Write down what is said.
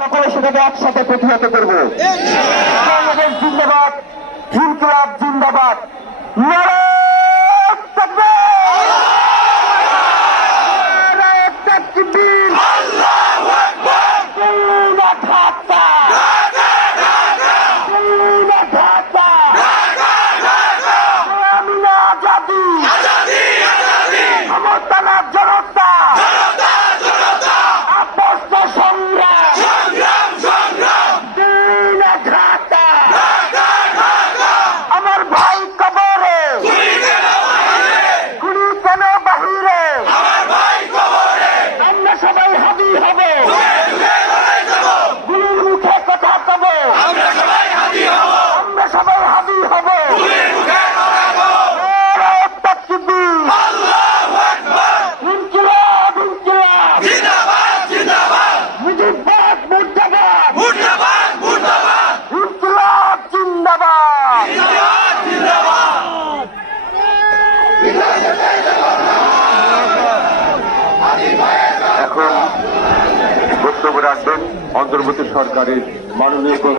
সকলে সেটাকে একসাথে প্রতিহত করবো। বাংলাদেশ জিন্দাবাদ, ইনকিলাব জিন্দাবাদ, নারায়ে তাকবীর, নারায়ে তাকবীর, আল্লাহু আকবার, দুনিয়া ঢাকা, দুনিয়া ঢাকা, আমিনা আজাদি, সমতলা জনতা, আপস্ত সংগ্রাম, দুনিয়া ঢাকা, আমার ভাই কবরে, গুলি কেন বাহিরে, আমরা সবাই হাবি হব, গুলির মুখে কথা কব, আমরা সবাই হাবি হব, নারায়ে তাকবীর, ইনকিলাব ইনকিলাব, মুজিবাদ মুর্দাবাদ, ইনকিলাব জিন্দাবাদ। এখন বক্তব্য রাখবেন অন্তর্বর্তী সরকারের মাননীয়